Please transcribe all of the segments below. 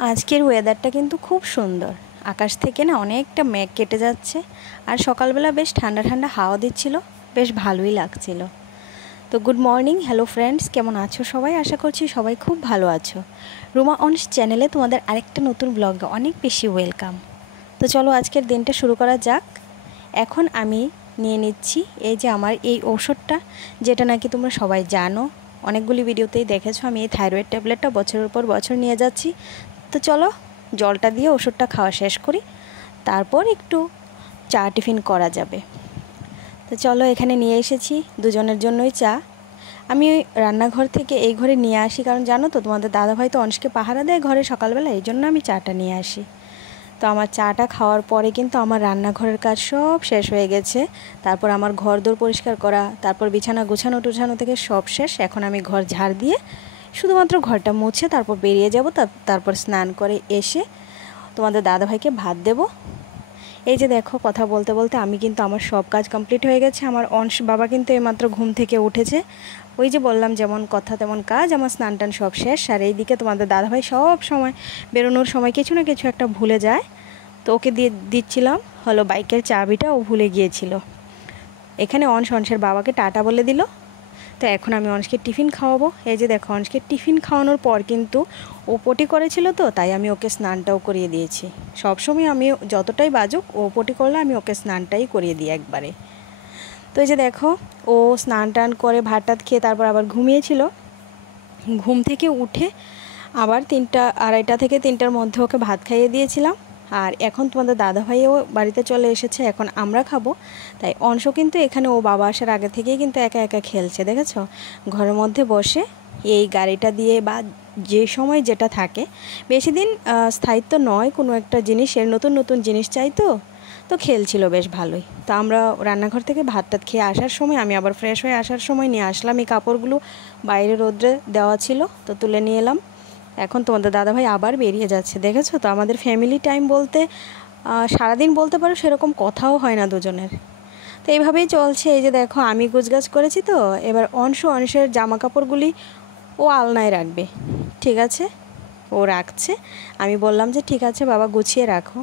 আজকের ওয়েদারটা কিন্তু খুব সুন্দর। আকাশ থেকে না অনেকটা মেঘ কেটে যাচ্ছে, আর সকালবেলা বেশ ঠান্ডা ঠান্ডা হাওয়া দিচ্ছিল, বেশ ভালোই লাগছিল। তো গুড মর্নিং, হ্যালো ফ্রেন্ডস, কেমন আছো সবাই? আশা করছি সবাই খুব ভালো আছো। রুমা অনস চ্যানেলে তোমাদের আরেকটা নতুন ব্লগে অনেক বেশি ওয়েলকাম। তো চলো আজকের দিনটা শুরু করা যাক। এখন আমি নিয়ে নিচ্ছি এই যে আমার এই ঔষধটা, যেটা নাকি তোমরা সবাই জানো, অনেকগুলি ভিডিওতেই দেখেছো। আমি এই থাইরয়েড ট্যাবলেটটা বছরের পর বছর নিয়ে যাচ্ছি। তো চলো জলটা দিয়ে ওষুধটা খাওয়া শেষ করি, তারপর একটু চা টিফিন করা যাবে। তো চলো এখানে নিয়ে এসেছি দুজনের জন্যই চা। আমি রান্নাঘর থেকে এই ঘরে নিয়ে আসি, কারণ জানো তো তোমাদের দাদাভাই তো অনসকে পাহারা দেয় ঘরে সকালবেলা, এই জন্য আমি চাটা নিয়ে আসি। তো আমার চাটা খাওয়ার পরে কিন্তু আমার রান্নাঘরের কাজ সব শেষ হয়ে গেছে। তারপর আমার ঘর দোর পরিষ্কার করা, তারপর বিছানা গুছানো টুছানো থেকে সব শেষ। এখন আমি ঘর ঝাড় দিয়ে শুধুমাত্র ঘরটা মুছে তারপর বেরিয়ে যাব। তারপর স্নান করে এসে তোমাদের দাদাভাইকে ভাত দেব। এই যে দেখো, কথা বলতে বলতে আমি কিন্তু আমার সব কাজ কমপ্লিট হয়ে গেছে। আমার অংশ বাবা কিন্তু এইমাত্র ঘুম থেকে উঠেছে। ওই যে বললাম, যেমন কথা তেমন কাজ, আমার স্নান টান সব শেষ। আর এইদিকে তোমাদের দাদাভাই সব সময় বেরোনোর সময় কিছু না কিছু একটা ভুলে যায়, তো ওকে দিয়ে দিচ্ছিলাম হলো বাইকের চাবিটা, ও ভুলে গিয়েছিল। এখানে অংশের বাবাকে টাটা বলে দিল। তো এখন আমি অংশকে টিফিন খাওয়াবো। এই যে দেখো, অংশকে টিফিন খাওয়ানোর পর কিন্তু ও পটি করেছিল, তো তাই আমি ওকে স্নানটাও করিয়ে দিয়েছি। সবসময় আমি যতটাই বাজুক, ও পটি করলে আমি ওকে স্নানটাই করিয়ে দিই একবারে। তো এই যে দেখো, ও স্নান টান করে ভাত টাত খেয়ে তারপর আবার ঘুমিয়েছিল। ঘুম থেকে উঠে আবার 2:30 থেকে 3টার মধ্যে ওকে ভাত খাইয়ে দিয়েছিলাম। আর এখন তোমাদের দাদাভাইও বাড়িতে চলে এসেছে, এখন আমরা খাবো। তাই অংশ কিন্তু এখানে ও বাবা আসার আগে থেকেই কিন্তু একা একা খেলছে, দেখেছো? ঘরের মধ্যে বসে এই গাড়িটা দিয়ে, বা যে সময় যেটা থাকে, বেশি দিন স্থায়িত্ব নয় কোনো একটা জিনিসের, নতুন নতুন জিনিস চাই, তো খেলছিল বেশ ভালোই। তো আমরা রান্নাঘর থেকে ভাত টাত খেয়ে আসার সময়, আমি আবার ফ্রেশ হয়ে আসার সময় নিয়ে আসলাম এই কাপড়গুলো। বাইরে রোদ্রে দেওয়া ছিল, তো তুলে নিয়ে এলাম। এখন তোমাদের দাদাভাই আবার বেরিয়ে যাচ্ছে, দেখেছো তো? আমাদের ফ্যামিলি টাইম বলতে সারাদিন বলতে পারো সেরকম কথাও হয় না দুজনের। তো এইভাবেই চলছে। এই যে দেখো, আমি গোছগাছ করেছি, তো এবার অংশের জামা কাপড়গুলি ও আলনায় রাখবে। ঠিক আছে, ও রাখছে। আমি বললাম যে ঠিক আছে বাবা, গুছিয়ে রাখো।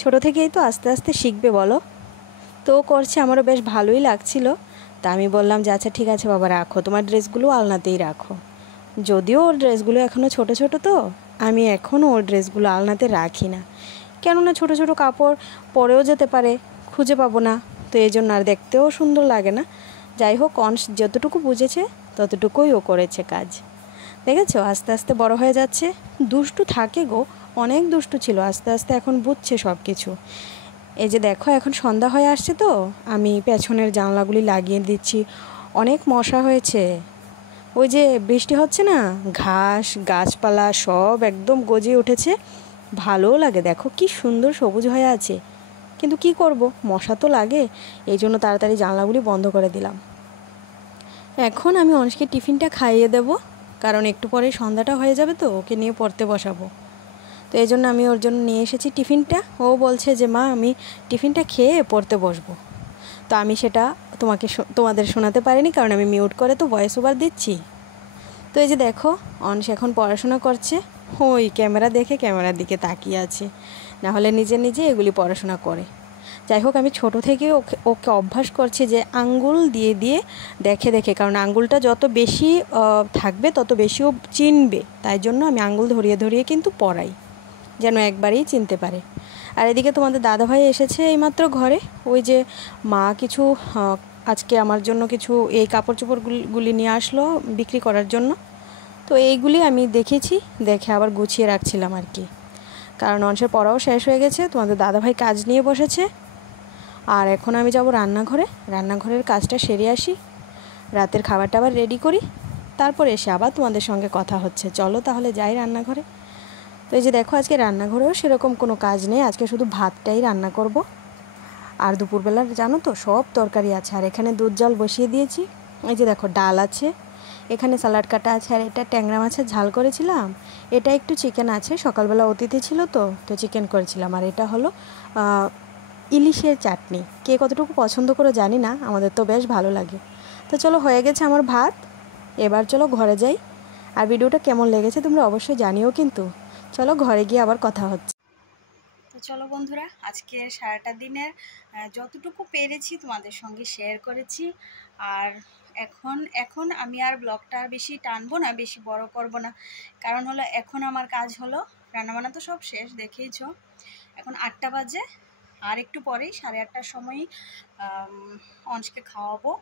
ছোট থেকেই তো আস্তে আস্তে শিখবে বলো। তো ও করছে, আমারও বেশ ভালোই লাগছিল। তা আমি বললাম যে আচ্ছা ঠিক আছে বাবা, রাখো তোমার ড্রেসগুলো আলনাতেই রাখো। যদিও ওর ড্রেসগুলো এখনও ছোট ছোট, তো আমি এখনও ওর ড্রেসগুলো আলনাতে রাখি না। কেননা ছোট ছোট কাপড় পরেও যেতে পারে, খুঁজে পাবো না, তো এই জন্য আর দেখতেও সুন্দর লাগে না। যাই হোক, অংশ যতটুকু বুঝেছে ততটুকুই ও করেছে কাজ। দেখেছো, আস্তে আস্তে বড় হয়ে যাচ্ছে। দুষ্টু থাকে গো, অনেক দুষ্টু ছিল, আস্তে আস্তে এখন বুঝছে সব কিছু। এই যে দেখো, এখন সন্ধ্যা হয়ে আসছে, তো আমি পেছনের জানলাগুলি লাগিয়ে দিচ্ছি। অনেক মশা হয়েছে। ওই যে বৃষ্টি হচ্ছে না, ঘাস গাছপালা সব একদম গজিয়ে উঠেছে। ভালোও লাগে, দেখো কি সুন্দর সবুজ হয়ে আছে। কিন্তু কি করব, মশা তো লাগে, এই জন্য তাড়াতাড়ি জানলাগুলি বন্ধ করে দিলাম। এখন আমি অংশকে টিফিনটা খাইয়ে দেব, কারণ একটু পরে সন্ধ্যাটা হয়ে যাবে, তো ওকে নিয়ে পড়তে বসাবো। তো এই জন্য আমি ওর জন্য নিয়ে এসেছি টিফিনটা। ও বলছে যে মা, আমি টিফিনটা খেয়ে পড়তে বসবো। তো আমি সেটা তোমাদের শোনাতে পারিনি, কারণ আমি মিউট করে তো ভয়েস ওভার দিচ্ছি। তো এই যে দেখো, অংশ এখন পড়াশোনা করছে। ওই ক্যামেরা দেখে ক্যামেরার দিকে তাকিয়ে আছে, না হলে নিজে নিজে এগুলি পড়াশোনা করে। যাই হোক, আমি ছোট থেকে ওকে অভ্যাস করছি যে আঙ্গুল দিয়ে দিয়ে দেখে দেখে, কারণ আঙ্গুলটা যত বেশি থাকবে তত বেশি ও চিনবে। তাই জন্য আমি আঙ্গুল ধরিয়ে ধরিয়ে কিন্তু পড়াই, যেন একবারেই চিনতে পারে। আর এদিকে তোমাদের দাদাভাই এসেছে এইমাত্র ঘরে। ওই যে মা কিছু আজকে আমার জন্য কিছু এই কাপড় চোপড়গুলি নিয়ে আসলো বিক্রি করার জন্য। তো এইগুলি আমি দেখেছি, দেখে আবার গুছিয়ে রাখছিলাম আর কি, কারণ অংশের পড়াও শেষ হয়ে গেছে, তোমাদের দাদাভাই কাজ নিয়ে বসেছে। আর এখন আমি যাব রান্নাঘরের কাজটা সেরে আসি, রাতের খাবারটা আবার রেডি করি, তারপর এসে আবার তোমাদের সঙ্গে কথা হচ্ছে। চলো তাহলে যাই রান্নাঘরে। তো এই যে দেখো, আজকে রান্নাঘরেও সেরকম কোনো কাজ নেই, আজকে শুধু ভাতটাই রান্না করব। আর দুপুরবেলার জানো তো সব তরকারি আছে। আর এখানে দুধ জল বসিয়ে দিয়েছি। এই যে দেখো, ডাল আছে, এখানে স্যালাড কাটা আছে, আর এটা ট্যাংরা মাছের ঝাল করেছিলাম। এটা একটু চিকেন আছে, সকালবেলা অতিথি ছিল, তো চিকেন করেছিলাম। আর এটা হলো ইলিশের চাটনি। কে কতটুকু পছন্দ করে জানি না, আমাদের তো বেশ ভালো লাগে। তো চলো, হয়ে গেছে আমার ভাত, এবার চলো ঘরে যাই। আর ভিডিওটা কেমন লেগেছে তোমরা অবশ্যই জানিও কিন্তু। চলো ঘরে গিয়ে আবার কথা হচ্ছে। তো চলো বন্ধুরা, আজকে সারাটা দিনের যতটুকু পেরেছি তোমাদের সঙ্গে শেয়ার করেছি। আর এখন আমি আর ব্লগটা আর বেশি টানবো না, বেশি বড় করব না। কারণ হলো এখন আমার কাজ হলো রান্নাবান্না তো সব শেষ, দেখেইছো। এখন 8টা বাজে, আর একটু পরেই 8:30টার সময়ই অংশকে খাওয়াবো।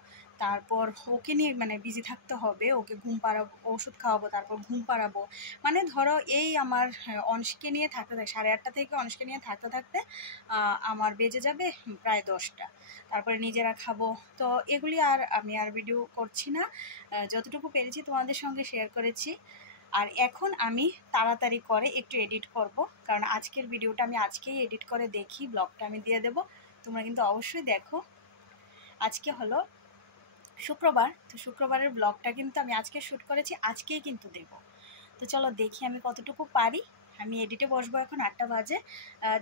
তারপর ওকে নিয়ে মানে বিজি থাকতে হবে, ওকে ঘুম পাড়াবো, ওষুধ খাওয়াবো, তারপর ঘুম পাড়াবো। মানে ধরো এই আমার অংশকে নিয়ে থাকতে থাকতে 8:30 থেকে অংশকে নিয়ে থাকতে থাকতে আমার বেজে যাবে প্রায় 10টা। তারপরে নিজেরা খাবো। তো এগুলি আর আমি আর ভিডিও করছি না, যতটুকু পেরেছি তোমাদের সঙ্গে শেয়ার করেছি। আর এখন আমি তাড়াতাড়ি করে একটু এডিট করব, কারণ আজকের ভিডিওটা আমি আজকেই এডিট করে দেখি, ব্লগটা আমি দিয়ে দেব। তোমরা কিন্তু অবশ্যই দেখো। আজকে হলো শুক্রবার, তো শুক্রবারের ব্লগটা কিন্তু আমি আজকে শ্যুট করেছি, আজকেই কিন্তু দেব। তো চলো দেখি আমি কতটুকু পারি। আমি এডিটে বসবো এখন 8টা বাজে,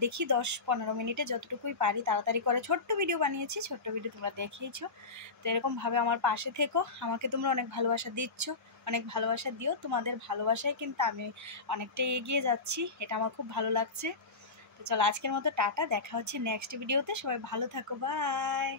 দেখি 10-15 মিনিটে যতটুকুই পারি তাড়াতাড়ি করে ছোট্ট ভিডিও বানিয়েছি, ছোট্ট ভিডিও তোমরা দেখেইছো। তো এরকমভাবে আমার পাশে থেকো, আমাকে তোমরা অনেক ভালোবাসা দিচ্ছ, অনেক ভালোবাসা দিও। তোমাদের ভালোবাসায় কিন্তু আমি অনেকটাই এগিয়ে যাচ্ছি, এটা আমার খুব ভালো লাগছে। তো চলো আজকের মতো টাটা, দেখা হচ্ছে নেক্সট ভিডিওতে। সবাই ভালো থাকো, বাই।